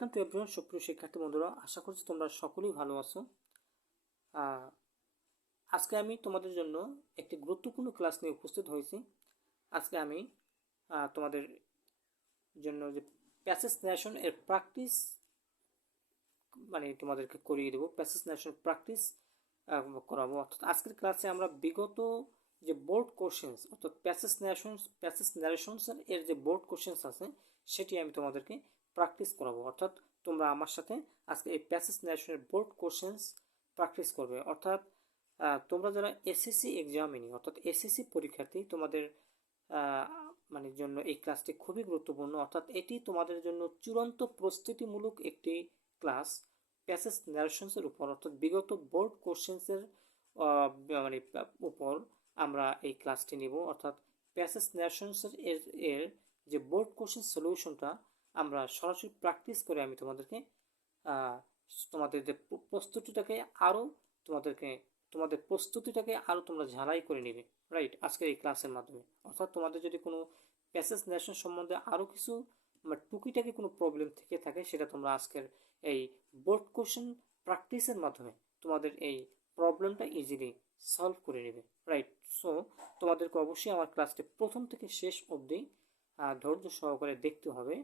Welcome to everyone. সুপ্রিয় শিক্ষার্থী বন্ধুরা, আশা করছি তোমরা সকলেই ভালো আছো। আজকে আমি তোমাদের জন্য একটি গুরুত্বপূর্ণ ক্লাস নিয়ে উপস্থিত হয়েছি। আজকে আমি তোমাদের জন্য যে প্যাসেজ ন্যারেশন এর প্র্যাকটিস তোমাদেরকে করিয়ে দেবো। প্যাসেজ ন্যারেশন প্র্যাকটিস করাবো। অর্থাৎ আজকের ক্লাসে আমরা বিগত যে বোর্ড কোশ্চেন্স অর্থাৎ প্যাসেজ ন্যারেশনস এর যে বোর্ড কোশ্চেন্স আছে সেটি আমি তোমাদেরকে প্র্যাকটিস করাবো। অর্থাৎ তোমরা আমার সাথে আজকে এই প্যাসেজ ন্যারেশনের বোর্ড কোশ্চেন্স প্র্যাকটিস করবে। অর্থাৎ তোমরা যারা এসএসসি এক্সামিনি অর্থাৎ এসএসসি পরীক্ষার্থী, তোমাদের জন্য এই ক্লাসটি খুবই গুরুত্বপূর্ণ। অর্থাৎ এটি তোমাদের জন্য চূড়ান্ত প্রস্তুতিমূলক একটি ক্লাস প্যাসেজ ন্যারেশনসের উপর, অর্থাৎ বিগত বোর্ড কোশ্চেন্সের উপর আমরা এই ক্লাসটি নেব। অর্থাৎ প্যাসেজ ন্যারেশনসের এর যে বোর্ড কোশ্চেন সলিউশনটা আমরা সরাসরি প্র্যাকটিস করে আমি তোমাদেরকে তোমাদের যে প্রস্তুতিটাকে আরও তোমাদের প্রস্তুতিটাকে আরও তোমরা ঝালাই করে নেবে, রাইট, আজকের এই ক্লাসের মাধ্যমে। অর্থাৎ তোমাদের যদি কোনো প্যাসেজ ন্যারেশন সম্বন্ধে আরও কিছু টুকিটাকি কোনো প্রবলেম থেকে থাকে, সেটা তোমরা আজকের এই বোর্ড কোশ্চেন প্র্যাকটিসের মাধ্যমে তোমাদের এই প্রবলেমটা ইজিলি সলভ করে নেবে, রাইট। সো তোমাদেরকে অবশ্যই আমার ক্লাসটি প্রথম থেকে শেষ অবধি ধৈর্য সহকারে দেখতে হবে,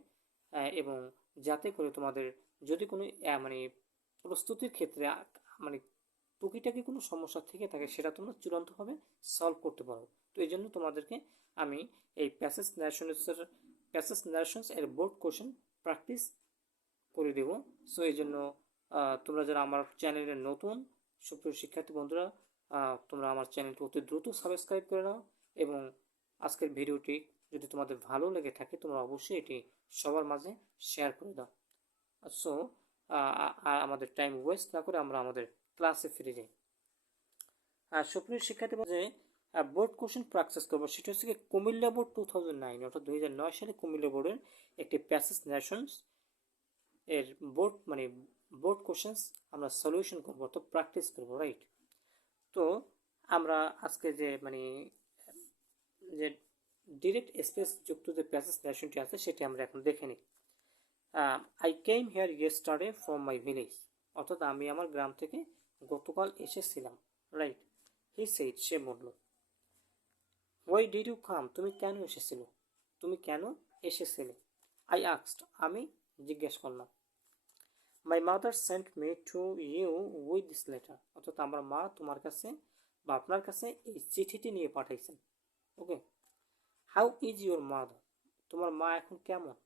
এবং যাতে করে তোমাদের যদি কোনো প্রস্তুতির ক্ষেত্রে টুকিটাকি কোনো সমস্যা থেকে থাকে সেটা তোমরা চূড়ান্তভাবে সলভ করতে পারো। তো এই জন্য তোমাদেরকে আমি এই প্যাসেজ ন্যারেশনস এর বোর্ড কোশ্চেন প্র্যাকটিস করে দেব। সো এই জন্য তোমরা যারা আমার চ্যানেলের নতুন সুপ্রিয় শিক্ষার্থী বন্ধুরা, তোমরা আমার চ্যানেলটি অতি দ্রুত সাবস্ক্রাইব করে নাও, এবং আজকের ভিডিওটি যদি তোমাদের ভালো লেগে থাকে তোমরা অবশ্যই এটি সবার মাঝে শেয়ার করে দাও। সো আমাদের টাইম ওয়েস্ট না করে আমরা আমাদের ক্লাসে ফিরে যাই। সুপ্রিয় শিক্ষার্থী যে বোর্ড কোশ্চেন প্র্যাকটিস করবো সেটা হচ্ছে কুমিল্লা বোর্ড 2009 অর্থাৎ 2009 সালে কুমিল্লা বোর্ডের একটি প্যাসেজ ন্যারেশনস এর বোর্ড কোশ্চেন্স আমরা সলিউশন করবো, তো প্র্যাকটিস করবো, রাইট। তো আমরা আজকে যে ডিরেক্ট স্পেস যুক্ত যে প্যাসেজ ন্যারেশনটি আছে সেটি আমরা এখন দেখে নিই। I came here yesterday from my village, অর্থাৎ আমি আমার গ্রাম থেকে গতকাল এসেছিলাম, রাইট। হি সেড, সে বলল। হোয়াই ডিড ইউ কাম, তুমি কেন এসেছিলে? আই আস্কড, আমি জিজ্ঞেস করলাম। My mother sent me to you with this letter, অর্থাৎ আমার মা তোমার কাছে বা আপনার কাছে এই চিঠিটি নিয়ে পাঠাইছেন। ওকে। হাউ ইজ ইউর মাদার, তোমার মা এখন কেমন?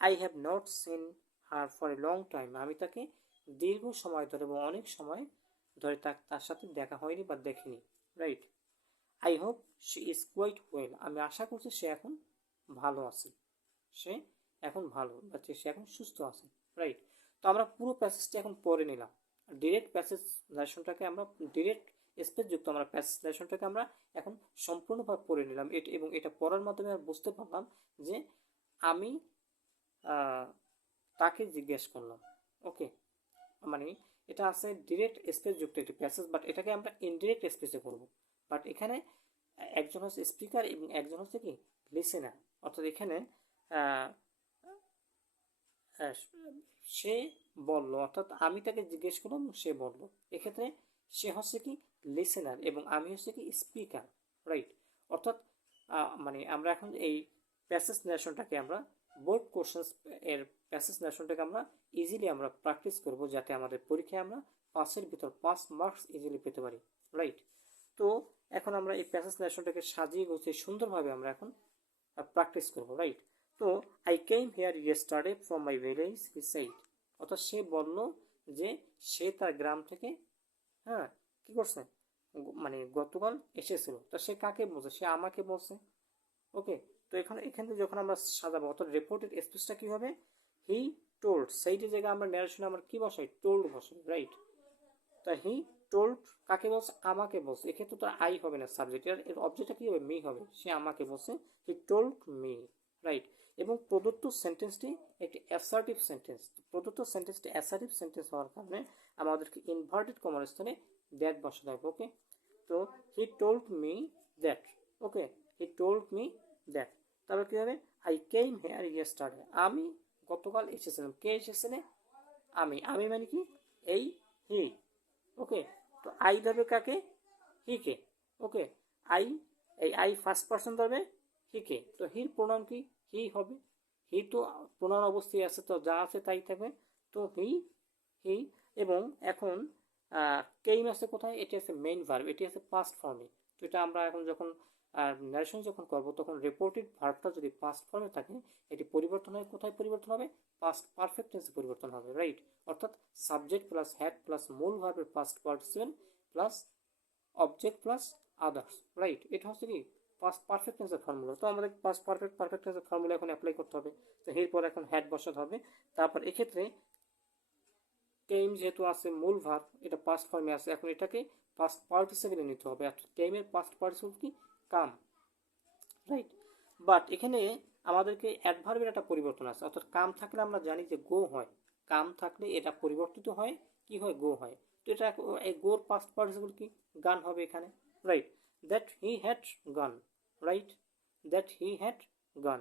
I have not seen her for a long time, আমি তাকে দীর্ঘ সময় ধরে এবং অনেক সময় ধরে তার সাথে দেখা হয়নি বা দেখিনি, right. I hope she is quite well, আমি আশা করছি সে এখন ভালো আছে, সে এখন সুস্থ আছে, রাইট। তো আমরা পুরো প্যাসেজটি এখন পড়ে নিলাম। ডিরেক্ট প্যাসেজ ন্যারেশনটাকে আমরা ডিরেক্ট স্পেস যুক্ত আমরা প্যাসেজ ন্যারেশনটাকে আমরা এখন সম্পূর্ণভাবে পড়ে নিলাম, এবং এটা পড়ার মাধ্যমে আমরা বুঝতে পারলাম যে আমি তাকে জিজ্ঞেস করলাম। ওকে, এটা আছে ডিরেক্ট স্পেস যুক্ত একটি প্যাসেজ, বাট এটাকে আমরা ইনডিরেক্ট স্পেসে করব। বাট এখানে একজন হচ্ছে স্পিকার এবং একজন হচ্ছে কি লিসেনার, অর্থাৎ এখানে সে বলল, অর্থাৎ আমি তাকে জিজ্ঞেস করলাম, সে বলল। এক্ষেত্রে সে হচ্ছে কি লিসেনার এবং আমি হচ্ছে কি স্পিকার, রাইট। অর্থাৎ আমরা এখন এই প্যাসেজ ন্যারেশনটাকে আমরা বোর্ড কোশ্চেন্স এর প্যাসেজ ন্যারেশনটাকে আমরা ইজিলি আমরা প্র্যাকটিস করব, যাতে আমাদের পরীক্ষায় আমরা 5-এর ভিতর 5 মার্কস ইজিলি পেতে পারি, রাইট। তো এখন আমরা এই প্যাসেজ ন্যারেশনটাকে সাজিয়ে গুছিয়ে সুন্দরভাবে আমরা এখন প্র্যাকটিস করব, রাইট। তো I came here yesterday from my village, he said, অর্থাৎ সে বলল যে সে তার গ্রাম থেকে কি করছে গতকাল এসেছিল। তো সে কাকে বলছে? সে আমাকে বলছে। ওকে, তো এখানে যখন আমরা সাজাবো অর্থাৎ রিপোর্টেড স্পেসটা কি হবে? হি টোল্ড, সেইটি জায়গায় আমরা ন্যারেশনে আমরা কি বসাই? টোল্ড বসাই, রাইট। তা হি টোল্ড কাকে বলছে? আমাকে বলছে। এক্ষেত্রে তো আই হবে না সাবজেক্ট, এর অবজেক্টটা কি হবে? মি হবে। সে আমাকে বলছে, হি টোল্ড মি, রাইট। এবং প্রদত্ত সেন্টেন্সটি একটি অ্যাসার্টিভ সেন্টেন্স। প্রদত্ত সেন্টেন্সটি অ্যাসার্টিভ সেন্টেন্স হওয়ার কারণে আমাদেরকে ইনভার্টেড কমার স্থানে দ্যাট বসাতে হবে। ওকে, তো he told me that. Okay, he told me that. তারপর কি হবে? আই কেম হেয়ার ইয়েস্টারডে, আমি গতকাল এসেছিলাম। কে এসেছিলে? আমি। আমি মানে কি? এই হি। ওকে, তো আই ধরবে কাকে? হিকে। ওকে, আই, এই আই ফার্স্ট পার্সন ধরবে হিকে, তো হির প্রোনাউন কি? হি হবে। হি তো প্রোনাউন অবস্থায় আছে, তো যা আছে তাই থাকবে, তো হি, হি। এবং এখন কেইম আছে কোথায়? এটি আছে মেইন ভার্ব, এটি আছে পাস্ট ফর্মে। তো এটা আমরা এখন যখন ন্যারেশন যখন করবো তখন রিপোর্টেড ভার্বটা যদি পাস্ট ফর্মে থাকে, এটি পরিবর্তন হয় কোথায়? পরিবর্তন হবে পাস্ট পারফেক্ট টেন্সে পরিবর্তন হবে, রাইট? অর্থাৎ সাবজেক্ট প্লাস হ্যাড প্লাস মূল ভার্বের past participle plus object plus others, right? এটা হচ্ছে কি পাস্ট পারফেক্ট টেন্সের ফর্মুলা। তো আমাদের পাস্ট পারফেক্ট টেন্সের ফর্মুলা এখন অ্যাপ্লাই করতে হবে। তো এরপর এখন হ্যাড বসাতে হবে। তারপর এক্ষেত্রে কেম যেহেতু আছে মূল ভার্ব, এটা পাস্ট ফর্মে আছে, এখন এটাকে পাস্ট পার্টিসিপেলে নিতে হবে। আর কেমের পাস্ট পার্টিসিপেল কি? কাম, রাইট? বাট এখানে আমাদেরকে অ্যাডভার্বের একটা পরিবর্তন আছে, অর্থাৎ কাম থাকলে আমরা জানি যে গো হয়, কাম থাকলে এটা পরিবর্তিত হয়, কি হয়? গো হয়। তো এটা এই গোর পাস্ট পার্টিসিপল কি? গান হবে এখানে, right? That he had gone, right? That he had gone.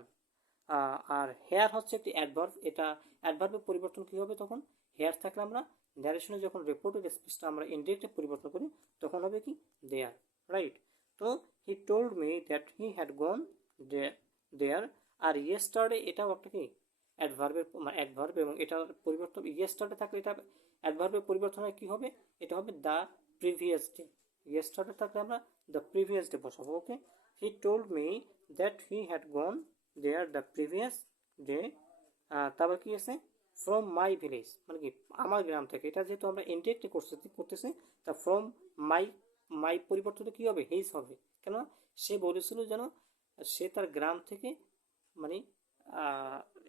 আর হেয়ার হচ্ছে একটি অ্যাডভার্ব, এটা অ্যাডভার্বের পরিবর্তন কি হবে তখন? হেয়ার থাকলে আমরা ন্যারেশনে যখন রিপোর্টেড স্পিচটা আমরা ইনডিরেক্টে পরিবর্তন করি তখন হবে কি? There, right? তো he told me that he had gone there. আর ইয়েস্টারডে এটাও একটা কি? অ্যাডভার্বের অ্যাডভার্ব, এবং এটা পরিবর্তন ইয়েস্টারডে থাকলে এটা অ্যাডভার্বের পরিবর্তন হয় কি হবে? এটা হবে দ্য প্রিভিয়াস ডে। ইয়েস্টারডে থাকলে আমরা দ্য প্রিভিয়াস ডে বসাবো। Okay, he told me that he had gone there the previous day. তারপর কি আছে? ফ্রম মাই ভিলেজ, মানে কি? আমার গ্রাম থেকে। এটা যেহেতু আমরা ইনডিরেক্টলি করতেছি, তা ফ্রম মাই, মাই পরিবর্তনে কি হবে? হিজ হবে। কেন? সে বলেছিল যেন সে তার গ্রাম থেকে, মানে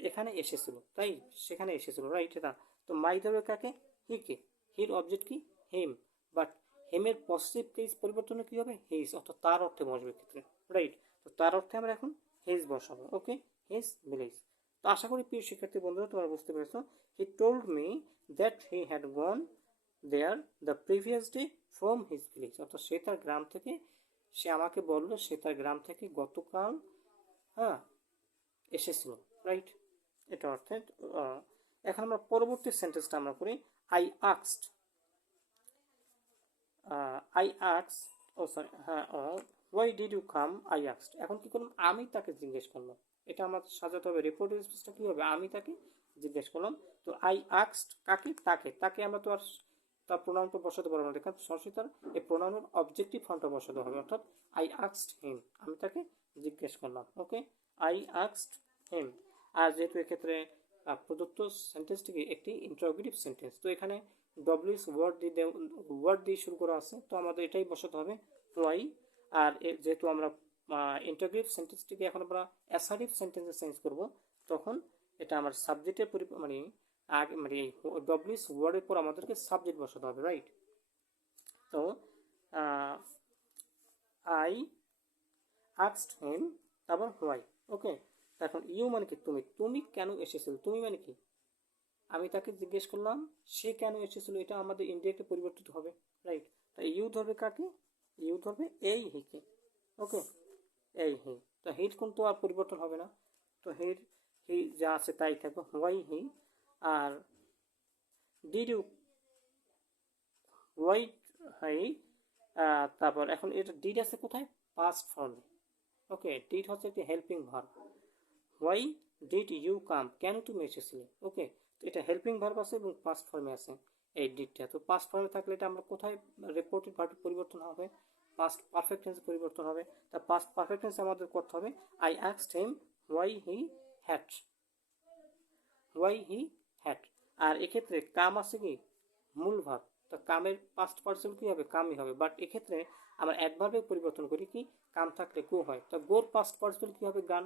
এখানে এসেছিল, তাই সেখানে এসেছিল, রাইট? এটা তো মাই ধরবে কাকে? হিকে। হির অবজেক্ট কি? হেম। বাট হেমের পজিটিভ কেস পরিবর্তনে কি হবে? হিজ, অর্থাৎ তার অর্থে বসবে ক্ষেত্রে, রাইট? তো তার অর্থে আমরা এখন হিজ বসাবো। Okay, his village. তো আশা করি প্রিয় শিক্ষার্থী বন্ধুরা তোমরা বুঝতে পেরেছো। He told me that he had gone there the previous day from his village, অর্থাৎ সে তার গ্রাম থেকে, সে আমাকে বললো সে তার গ্রাম থেকে গতকাল, হ্যাঁ, এসেছিল, রাইট? এটা অর্থে এখন আমরা পরবর্তী সেন্টেন্সটা আমরা করি। আই আক্সড, আই আক্স, ও সরি, হ্যাঁ, why did you come, I আক্সড। এখন কি করলাম? আমি তাকে জিজ্ঞেস করলাম। এটা আমাদের সাজাতে হবে, রিপোর্টের স্পিচটা কি হবে? আমি তাকে জিজ্ঞেস করলাম। তো আই আক্সড কাকে? তাকে। তাকে আমরা তো আর তার প্রোনাউনটা বসাতে পারবো না, দেখেন সরাসরি তার এই প্রোনাউনের অবজেক্টিভ ফর্মটা বসাতে হবে, অর্থাৎ আই আক্সড হিম, আমি তাকে জিজ্ঞেস করলাম। ওকে, আই আক্সড হিম। আর যেহেতু এক্ষেত্রে প্রদত্ত সেন্টেন্সটিকে একটি ইন্টারোগেটিভ সেন্টেন্স, তো এখানে ডব্লিউএস ওয়ার্ড দিয়ে শুরু করা আছে, তো আমাদের এটাই বসাতে হবে, ওয়াই। আর যেহেতু আমরা ইন্টারোগেটিভ সেন্টেন্সটিকে এখন আমরা অ্যাসার্টিভ সেন্টেন্সে চেঞ্জ করব, তখন এটা আমার সাবজেক্টের মানে আগে, মানে এই ডব্লিউএস ওয়ার্ডের পর আমাদেরকে সাবজেক্ট বসাতে হবে, রাইট? তো আই আক্সড হিম, তারপর হোয়াই। ওকে, এখন ইউ মানে কি? তুমি। তুমি কেন এসেছিল? তুমি মানে কি? আমি তাকে জিজ্ঞেস করলাম সে কেন এসেছিল, এটা আমাদের ইনডিরেক্টে পরিবর্তিত হবে, রাইট? তাই ইউ ধরবে কাকে? ইউ ধরবে এই হিকে। ওকে, এই হি। তো হির কিন্তু আর পরিবর্তন হবে না, তো হির, হি যা আছে তাই থাকবে, হোয়াই হি। আর ডিড ইউ, হোয়াই হাই। তারপর এখন এটা ডিড আছে কোথায়? পাস্ট ফর্মে। ওকে, ডিড হচ্ছে একটি helping verb. Why did you come, কেন তুমি এসেছিলে? ওকে, তো এটা হেল্পিং ভার্ব আছে এবং পাস্ট ফর্মে আছে এই ডিডটা। তো পাস্ট ফর্মে থাকলে এটা আমরা কোথায় রিপোর্টেড ভার্বে পরিবর্তন হবে? পাস্ট পারফেক্ট টেন্সে পরিবর্তন হবে। তা পাস্ট পারফেক্ট টেন্সে আমাদের করতে হবে I asked him why he had, why he had. আর এক্ষেত্রে কাম আছে কি? মূল ভার্ব, তো কামের পাস্ট পার্সন কি হবে? কামই হবে। বাট এক্ষেত্রে আমরা অ্যাডভার্বে পরিবর্তন করি, কি? কাম থাকলে গো হয়, তো গোর পাস্ট পার্সন কি হবে? গান,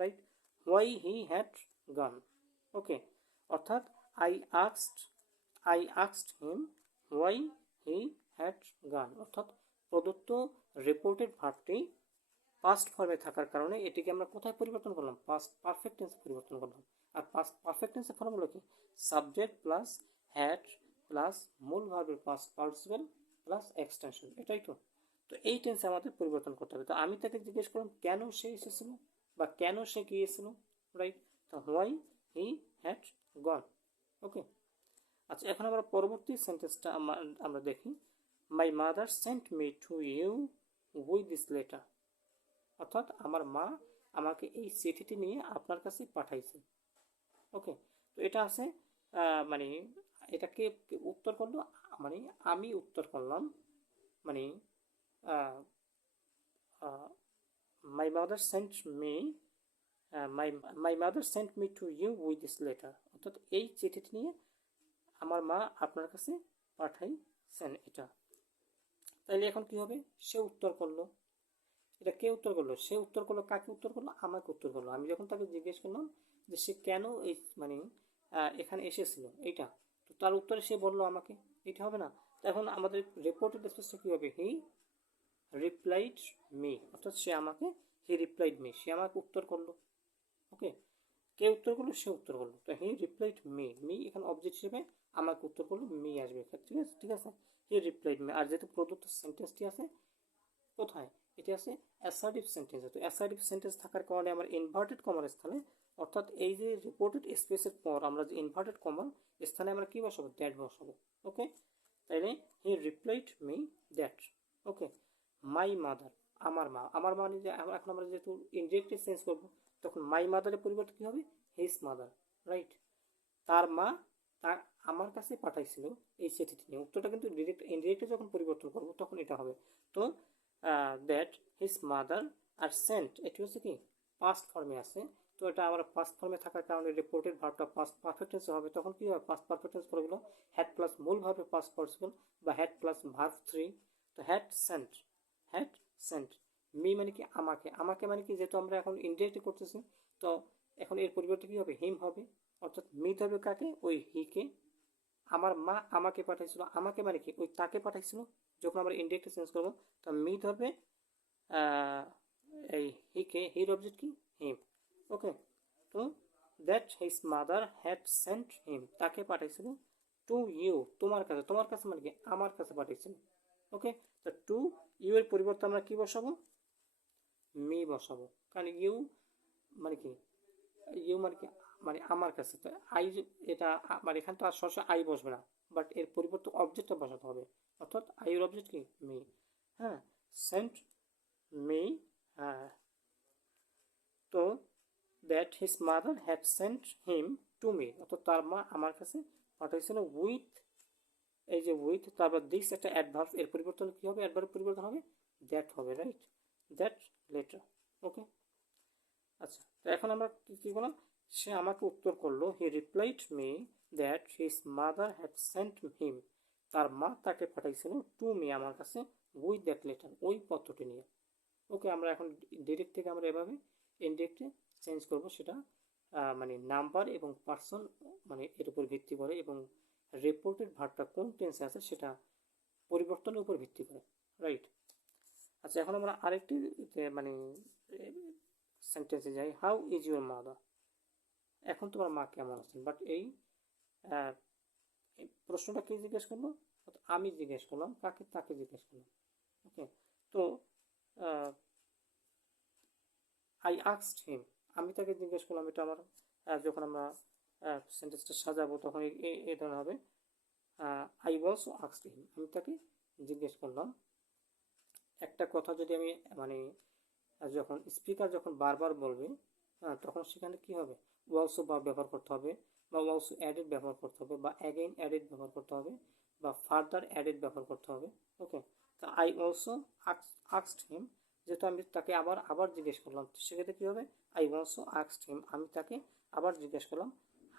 right? Why he had gone. Okay, অর্থাৎ I asked, I asked him why he had gone, অর্থাৎ প্রদত্ত রিপোর্টেড ভার্বটি পাস্ট ফর্মে থাকার কারণে এটিকে আমরা কোথায় পরিবর্তন করলাম? পাস্ট পারফেক্ট টেন্সে পরিবর্তন করলাম। আর পাস্ট পারফেক্ট টেন্সের ফর্মুলা কি? সাবজেক্ট প্লাস হ্যাড প্লাস মূল ভার্বের পাস্ট পার্টিসিপেল প্লাস এক্সটেনশন, এটাই তো। তো এই টেন্সে আমাদের পরিবর্তন করতে হবে। তো আমি তাকে জিজ্ঞেস করলাম কেন সে এসেছিল বা কেন সে গিয়েছিল, রাইট? তো হোয়াই হি হ্যাড গন। ওকে, আচ্ছা এখন আমরা পরবর্তী সেন্টেন্সটা আমরা দেখি। My mother sent me to you with this letter, অর্থাৎ আমার মা আমাকে এই চিঠিটি নিয়ে আপনার কাছে পাঠাইছে। ওকে, তো এটা আছে মানে এটা কে উত্তর করলো, মানে আমি উত্তর করলাম, মানে my mother sent me my mother sent me to you with this letter, অর্থাৎ এই চিঠিটি নিয়ে আমার মা আপনার কাছে পাঠাইছেন এটা। তাইলে এখন কি হবে, সে উত্তর করলো। এটা কে উত্তর করলো, সে উত্তর করলো, কাকে উত্তর করলো, আমাকে উত্তর করলো। আমি যখন তাকে জিজ্ঞেস করলাম যে সে কেন এই মানে এখানে এসেছিল এইটা, তো তার উত্তরে সে বললো আমাকে, এটা হবে না। তো এখন আমাদের রিপোর্টেড স্পেসটা কি হবে, হি রিপ্লাইড মি, অর্থাৎ সে আমাকে, হি রিপ্লাইড মি, সে আমাকে উত্তর করলো। ওকে, কে উত্তর করলো, সে উত্তর করলো। তো হি রিপ্লাইড মি, মি এখানে অবজেক্ট হিসেবে আমাকে উত্তর করলো, মি আসবে, ঠিক আছে, ঠিক আছে। হি রিপ্লাইড মি, আর যেহেতু প্রদত্ত সেন্টেন্সটি আছে কোথায়, এটি আছে অ্যাসার্টিভ সেন্টেন্স। তো অ্যাসার্টিভ সেন্টেন্স থাকার কারণে আমার ইনভার্টেড কমার স্থানে, অর্থাৎ এই যে রিপোর্টেড স্পেসের পর আমরা যে ইনভার্টেড কমার স্থানে আমরা কি বসাবো, দ্যাট বসাবো। ওকে, তাইলে হি replied me that. Okay, my mother, আমার মা, আমার মা নিয়ে এখন আমরা যেহেতু ইনডিরেক্টলি চেঞ্জ করবো, তখন মাই মাদারের পরিবর্তে কি হবে, হিজ মাদার, রাইট। তার মা তার আমার কাছে পাঠাইছিল এই চিঠিটি নিয়ে, উত্তরটা কিন্তু ডিরেক্ট ইনডিরেক্টলি যখন পরিবর্তন করবো তখন এটা হবে। তো দ্যাট হিজ মাদার, আর সেন্ট এটি হচ্ছে কি পাস্ট ফর্মে আছে। তো এটা আমার পাস্ট ফর্মে থাকার কারণে রিপোর্টেড ভার্বটা পাস্ট পারফেক্ট টেন্সে হবে। তখন কি হবে, পাস্ট পারফেক্ট টেন্স পড়েগুলো হ্যাড প্লাস মূল ভার্বে পাস্ট পার্টিসিপল বা হ্যাড প্লাস ভার্ব 3। তো হ্যাড সেন্ট মি মানে কি আমাকে, আমাকে মানে কি যেহেতু আমরা এখন ইনডিরেক্টলি করতেছি, তো এখন এর পরিবর্তে কি হবে, হিম হবে, অর্থাৎ মি ধরবে কাকে, ওই হিকে। আমার মা আমাকে পাঠাইছিল, আমাকে মানে কি ওই তাকে পাঠাইছিল, যখন আমরা ইনডিরেক্টলি চেঞ্জ করবো তো মি ধরবে এই হিকে, হির অবজেক্ট কি, হিম। ওকে, তো that his mother had sent him, তাকে পাঠাইছিল, টু ইউ তোমার কাছে, তোমার কাছে মানে কি আমার কাছে পাঠিয়েছিল। ওকে, তো টু ইউ এর পরিবর্তে আমরা কি বসাবো, মি বসাবো, কারণ ইউ মানে কি, ইউ মানে কি মানে আমার কাছে। তো আই, এটা মানে এখানে তো আর সরাসরি আই বসবে না, বাট এর পরিবর্তে অবজেক্টটা বসাতে হবে, অর্থাৎ আই এর অবজেক্ট কি, মি। হ্যাঁ, সেন্ট মি, হ্যাঁ, তো that his mother had sent him to me, অর্থাৎ তার মা আমার কাছে পাঠাইছিল উইথ, এই যে উইথ, তারপর দিস একটা অ্যাডভার্ব, এর পরিবর্তন কি হবে, অ্যাডভার্ব পরিবর্তন হবে দ্যাট হবে, রাইট, দ্যাট লেটার। ওকে, আচ্ছা, তো এখন আমরা কি বললাম, সে আমাকে উত্তর করলো, হি replied me that his mother had sent him, তার মা তাকে পাঠাইছিল টু মি আমার কাছে উইথ দ্যাট লেটার, ওই পত্রটি নিয়ে। ওকে, আমরা এখন ডিরেক্ট থেকে আমরা এভাবে ইনডিরেক্টে চেঞ্জ করব, সেটা মানে নাম্বার এবং পার্সন মানে এর উপর ভিত্তি করে, এবং রিপোর্টেড ভার্বটা কোন টেন্সে আছে সেটা পরিবর্তনের উপর ভিত্তি করে, রাইট। আচ্ছা, এখন আমরা আরেকটি মানে সেন্টেন্সে যাই, হাউ ইজ ইউর মাদার, এখন তোমার মা কেমন আছেন, বাট এই প্রশ্নটা কে জিজ্ঞেস করলো, আমি জিজ্ঞেস করলাম, কাকে, তাকে জিজ্ঞেস করলাম। ওকে, তো আই আস্কড হিম, আমি তাকে জিজ্ঞেস করলাম, এটা আমার যখন আমরা সেন্টেন্সটা সাজাবো তখন এই ধরনের হবে, আই অলসো আস্কড হিম, আমি তাকে জিজ্ঞেস করলাম। একটা কথা যদি আমি মানে যখন স্পিকার যখন বারবার বলবে, তখন সেখানে কি হবে, অলসো ভার্ব ব্যবহার করতে হবে, বা অলসো অ্যাডেড ব্যবহার করতে হবে, বা অ্যাগেইন অ্যাডেড ব্যবহার করতে হবে, বা ফার্দার অ্যাডেড ব্যবহার করতে হবে। ওকে, তো আই অলসো আস্কড হিম, যেহেতু আমি তাকে আবার জিজ্ঞেস করলাম, সেক্ষেত্রে কী হবে, আই অলসো আস্কড হিম, আমি তাকে আবার জিজ্ঞেস করলাম,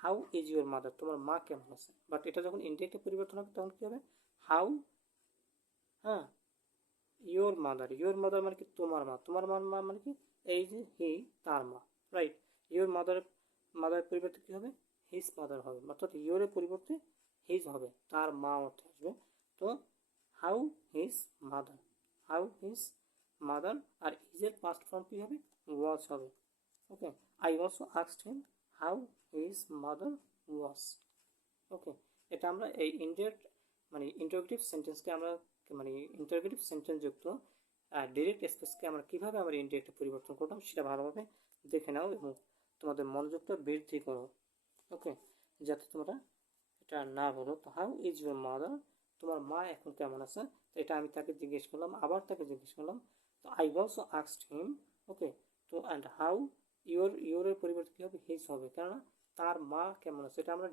হাউ ইজ ইউর মাদার, তোমার মা কেমন আছে। বাট এটা যখন ইনডিরেক্টে পরিবর্তন হবে তখন কী হবে, হাউ, হ্যাঁ, ইয়োর মাদার মানে কি তোমার মা, তোমার মা মানে কি এই যে হি, তার মা, রাইট। ইয়োর মাদারের পরিবর্তে কি হবে, হিজ মাদার হবে, অর্থাৎ ইয়োরের পরিবর্তে হিজ হবে, তার মা অর্থে আসবে। তো হাউ হিজ মাদার, আর হিজের পাস্ট ফর্ম কি হবে, ওয়াজ হবে। Okay, I also asked him how his mother was. Okay, এটা আমরা এই ইনডিরেক্ট মানে ইন্টারোগেটিভ সেন্টেন্সকে আমরা মানে ইন্টারোগেটিভ সেন্টেন্স যুক্ত ডিরেক্ট স্পেসকে আমরা কীভাবে আমরা ইনডিরেক্টে পরিবর্তন করলাম সেটা ভালোভাবে দেখে নাও এবং তোমাদের মনোযোগটা বৃদ্ধি করো। ওকে, যাতে তোমরা এটা না বলো। তো হাউ ইজ ইউর মাদার, তোমার মা এখন কেমন আছে, তো এটা আমি তাকে জিজ্ঞেস করলাম, আবার তাকে জিজ্ঞেস করলাম। তো আই অলসো আস্কড হিম, ওকে। তো অ্যান্ড হাউ, ইউরের পরিবর্তে কী হবে, হিজ হবে, কেননা তার মা কেমন আছে, এটা আমরা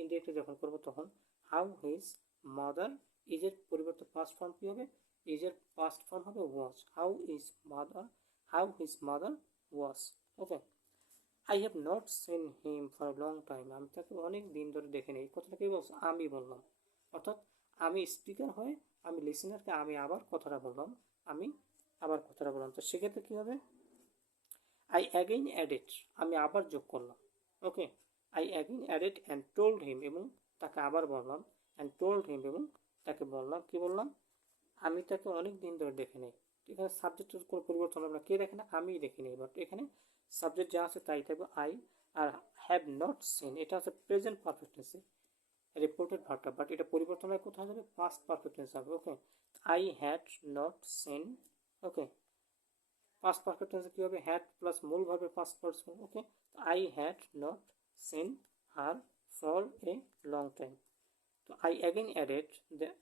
ইনডিরেক্টলি যখন করবো তখন হাউ হিজ মাদার, ইজের পরিবর্তে ফার্স্ট ফর্ম কী হবে, ইজের ফার্স্ট ফর্ম হবে was, how his mother was, okay. I have not seen him for a long time, আমি তাকে অনেক দিন ধরে দেখে নেই, কথাটা কি বলছো, আমি বললাম, অর্থাৎ আমি স্পিকার হয়ে আমি লিসেনারকে আমি আবার কথাটা বললাম, তো সেক্ষেত্রে কী হবে, আই অ্যাগেইন অ্যাডেড, আমি আবার যোগ করলাম, okay. I again added and told him, এবং তাকে আবার বললাম, অ্যান্ড টোল্ড হিম, এবং তাকে বললাম, কি বললাম, আমি তাকে অনেক দিন ধরে দেখে নেই। এখানে সাবজেক্টের কোনো পরিবর্তন হবে না, কে দেখে না, আমিই দেখে নেই, বাট এখানে সাবজেক্ট যা আছে তাই থাকবে আই। আর হ্যাভ নট সিন, এটা হচ্ছে প্রেজেন্ট পারফেক্ট টেন্সে রিপোর্টেড ভার্বটা, বাট এটা পরিবর্তন হয়ে কোথায় যাবে, পাস্ট পারফেক্ট টেন্স হবে, okay. I had not seen, okay. Past perfect টেন্সে কী হবে, হ্যাড প্লাস মূল ভার্বের past person, okay. I had not seen her for a long time. তো I again added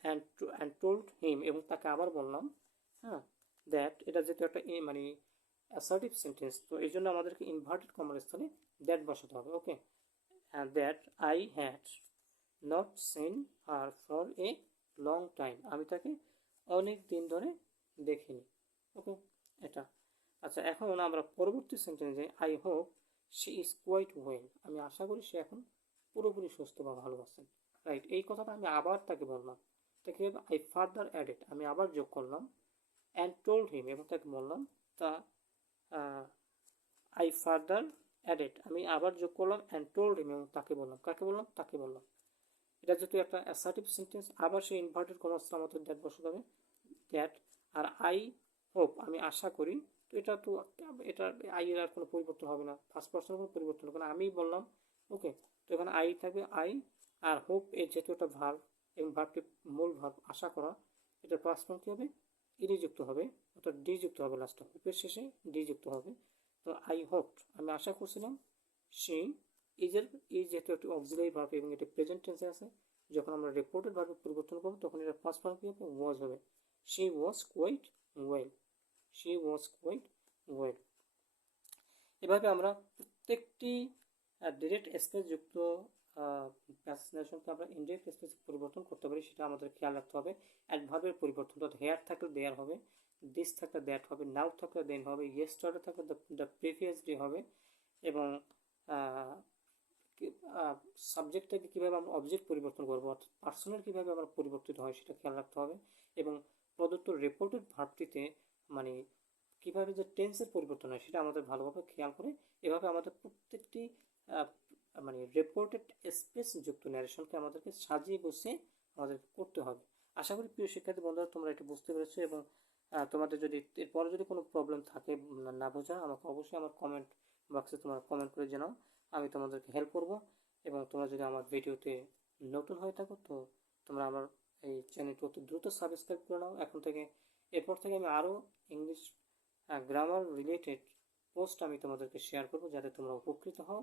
and told him, এবং তাকে আবার বললাম, হ্যাঁ, দ্যাট, এটা যেহেতু একটা মানে অ্যাসার্টিভ সেন্টেন্স, তো এই জন্য আমাদেরকে ইনভার্টেড কমার স্থলে দ্যাট বসাতে হবে, okay. That I had not seen her for a long time, আমি তাকে অনেক দিন ধরে দেখিনি, ওকে, এটা। আচ্ছা, এখন আমরা পরবর্তী সেন্টেন্সে I hope she is quite well, আমি আশা করি সে এখন পুরোপুরি সুস্থ বা ভালো আছেন, রাইট। এই কথাটা আমি আবার তাকে বললাম, তাকে আই ফার্দার অ্যাডেড, আমি আবার যোগ করলাম, অ্যান্ড টোল্ড হিম, এবং তাকে বললাম, তা আই ফার্দার অ্যাডেড, আমি আবার যোগ করলাম, অ্যান্ড টোল্ড হিম, এবং তাকে বললাম, কাকে বললাম, তাকে বললাম। এটা যেহেতু একটা অ্যাসার্টিভ সেন্টেন্স, আবার সেই ইনভার্টেড কমার্স আমাদের দ্যাট বসাতে হবে, দ্যাট। আর আই হোপ, আমি আশা করি, তো এটা আই এর আর কোনো পরিবর্তন হবে না, ফার্স্ট পার্সনের কোনো পরিবর্তন হবে না, আমিই বললাম, ওকে। তো এখানে আই থাকবে, আই। আর হোপ এর যেহেতু একটা ভার্ব, এবং ভার্বটি মূল ভার্ব আশা করা, এটার ফার্স্ট ফর্ম কী হবে, ইডি যুক্ত হবে, অর্থাৎ ডি যুক্ত হবে, লাস্টে হোপের শেষে ডি যুক্ত হবে। তো আই হোপ, আমি আশা করছিলাম, সে ইজ যেহেতু একটি অক্সিলারি ভার্ব এবং এটি প্রেজেন্ট টেন্সে আছে, যখন আমরা রিপোর্টেড ভার্বে পরিবর্তন করবো তখন এটা ফার্স্ট ফর্ম কী হবে, ওয়াজ হবে, she was quite well, she was quite well. এভাবে আমরা প্রত্যেকটি ডিরেক্ট স্পেস যুক্ত প্যাসেজকে আমরা ইনডিরেক্ট স্পেসে পরিবর্তন করতে পারি, সেটা আমাদের খেয়াল রাখতে হবে। অ্যাডভার্বের পরিবর্তন, অর্থাৎ হেয়ার থাকলে দেয়ার হবে, দিস থাকলে দ্যাট হবে, নাও থাকলে দেন হবে, ইয়েস্টারডে থাকলে দ্য প্রিভিয়াস ডে হবে, এবং সাবজেক্টটাকে কীভাবে আমরা অবজেক্ট পরিবর্তন করবো, অর্থাৎ পার্সনের কীভাবে আমরা পরিবর্তিত হয় সেটা খেয়াল রাখতে হবে, এবং প্রদত্ত রিপোর্টেড ভার্বটিতে মানে কীভাবে যে টেন্সের পরিবর্তন হয় সেটা আমাদের ভালোভাবে খেয়াল করে, এভাবে আমাদের প্রত্যেকটি মানে রিপোর্টেড স্পেস যুক্ত ন্যারেশনকে আমাদেরকে সাজিয়ে গুছিয়ে আমাদের করতে হবে। আশা করি প্রিয় শিক্ষার্থী বন্ধুরা তোমরা এটা বুঝতে পেরেছো, এবং তোমাদের যদি এরপরে যদি কোনো প্রবলেম থাকে না বোঝা, আমাকে অবশ্যই আমার কমেন্ট বক্সে তোমরা কমেন্ট করে জানাও, আমি তোমাদেরকে হেল্প করব। এবং তোমরা যদি আমার ভিডিওতে নতুন হয়ে থাকো তো তোমরা আমার এই চ্যানেলটি অতি দ্রুত সাবস্ক্রাইব করে নাও এখন থেকে। এরপর থেকে আমি আরও ইংলিশ গ্রামার রিলেটেড পোস্ট আমি তোমাদেরকে শেয়ার করবো, যাতে তোমরা উপকৃত হও।